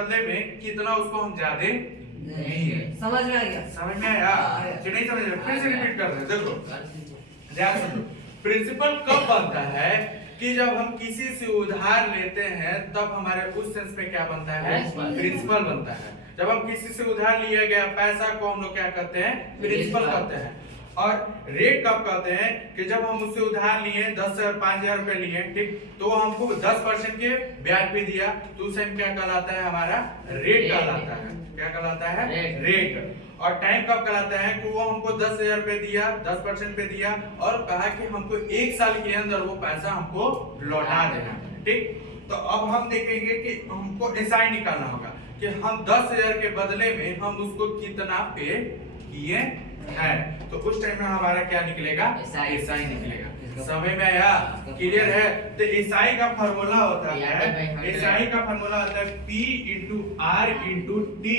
बदले में कितना उसको हम ज्यादा नहीं है। समझ में आ गया? समझ में आया? जो नहीं समझ में फिर से रिपीट कर रहे हैं। देखो ध्यान सुनो, प्रिंसिपल कब बनता है कि जब हम किसी से उधार लेते हैं तब हमारे उस सेंस में क्या बनता है, प्रिंसिपल बनता है। जब हम किसी से उधार लिया गया पैसा को हम लोग क्या कहते हैं, प्रिंसिपल कहते हैं। और रेट कब कहते हैं कि जब हम उससे उधार लिए 5,000 रुपए लिए, ठीक, तो वो हमको 10% के ब्याज पे दिया, तो उस टाइम क्या कहलाता है, हमारा रेट कहलाता है। क्या कहलाता है, रेट। और टाइम कब कहलाता है कि वो हमको 10,000 रुपए दिया, 10% पे दिया और कहा कि हमको 1 साल के अंदर वो पैसा हमको लौटा देना, ठीक। तो अब हम देखेंगे कि हमको एसआई निकालना होगा कि हम 10,000 के बदले में हम उसको कितना पे किए हैं। तो उस टाइम में हमारा क्या निकलेगा, एसआई निकलेगा। समझ में आया? क्लियर है? तो एसआई का फार्मूला होता है, एसआई का फार्मूला होता है P into R into T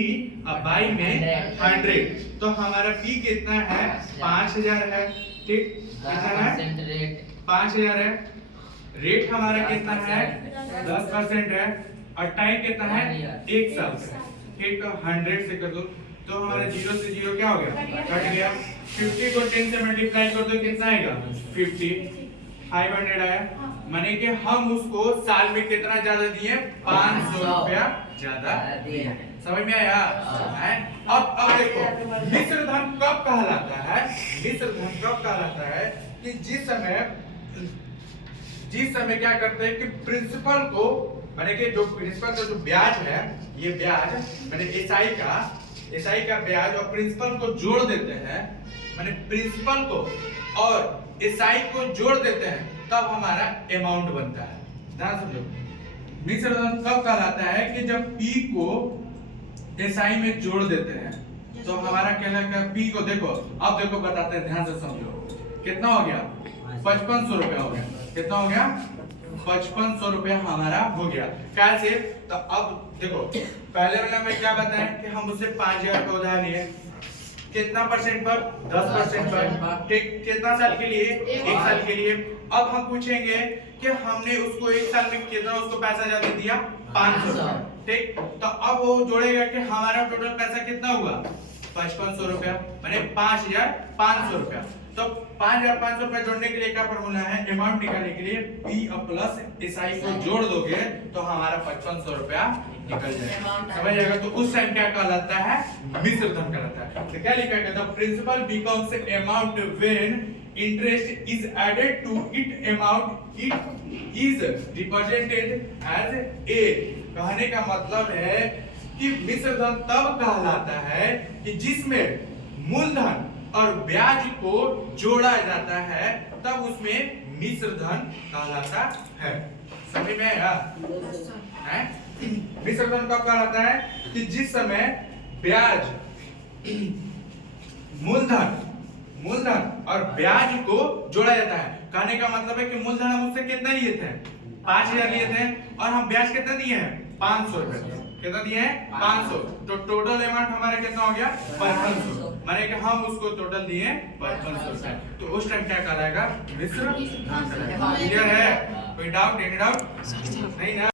by में 100। तो हमारा P कितना है, 5,000 है, ठीक, कितना है, 5,000 है। रेट हमारा कितना है, 10% है। और टाइम कितना है, 1 साल का, ठीक। तो 100 से कर दो तो हमारा 0 से 0 क्या हो गया, कट गया। 50 को 10 से मल्टीप्लाई कर दो कितना आएगा, 50। 500 आया, माने कि हम उसको साल में कितना ज्यादा दिए, 500 रुपया ज्यादा दिए। समझ में आया? अब देखो मिश्र धन कब कहलाता है, मिश्र धन कब कहलाता है कि जिस समय क्या करते हैं कि प्रिंसिपल को, माने कि जो प्रिंसिपल का जो ब्याज है, ये ब्याज माने एसआई का ब्याज और प्रिंसिपल को जोड़ देते हैं, माने प्रिंसिपल को और एसआई को जोड़ देते हैं, तब हमारा अमाउंट बनता है। ध्यान समझो, मिश्र धन कब कहलाता है कि जब P को एसआई में जोड़ देते हैं तो हमारा कहलाएगा P को। देखो अब देखो बताते हैं, ध्यान से समझो। कितना हो गया, 5500 रुपया हो गया। कितना हो गया, 5500 रुपया हमारा हो गया। कैसे? तो अब देखो पहले वाला में क्या बताया कि हम उससे 5,000 का उधार लिए, कितना परसेंट पर, 10% पर, ठीक। कितना साल के लिए, 1 साल के लिए। अब हम पूछेंगे कि हमने उसको 1 साल में कितना उसको पैसा ज्यादा दिया, 500, ठीक। तो अब वो जोड़ेगा कि हमारा टोटल पैसा कितना हुआ, 5500 रुपया, माने 5,500 रुपया। तो 5,500 रुपया जोड़ने के लिए क्या फॉर्मूला है, अमाउंट निकालने के लिए P प्लस एसआई को जोड़ दोगे तो हमारा 5500 रुपया निकल जाएगा। समझ जाएगा? तो उस टाइम क्या कहलाता है, मिश्र धन कहलाता है। तो क्या लिखा गया था, principal becomes amount when interest is added to it amount it is represented as A. कहने का मतलब है कि मिश्र धन तब कहलाता है कि जिसमें मूलधन और ब्याज को जोड़ा जाता है, तब उसमें मिश्र धन कहलाता है। समझ में आया? मिश्र धन कब कहलाता है कि जिस समय ब्याज, मूलधन और ब्याज को जोड़ा जाता है। कहने का मतलब है कि मूलधन हम उससे कितना लिए थे, 5,000 लिए थे, और हम ब्याज कितना दिए हैं, 500 रुपए। कितना दिए हैं, 500। तो टोटल अमाउंट हमारा कितना हो गया, 5500। माने कि हम उसको टोटल दिए 5500। तो उस टाइम क्या कहलाएगा, मिश्र धन कहलाएगा। क्लियर है? कोई डाउट, एनी डाउट नहीं ना?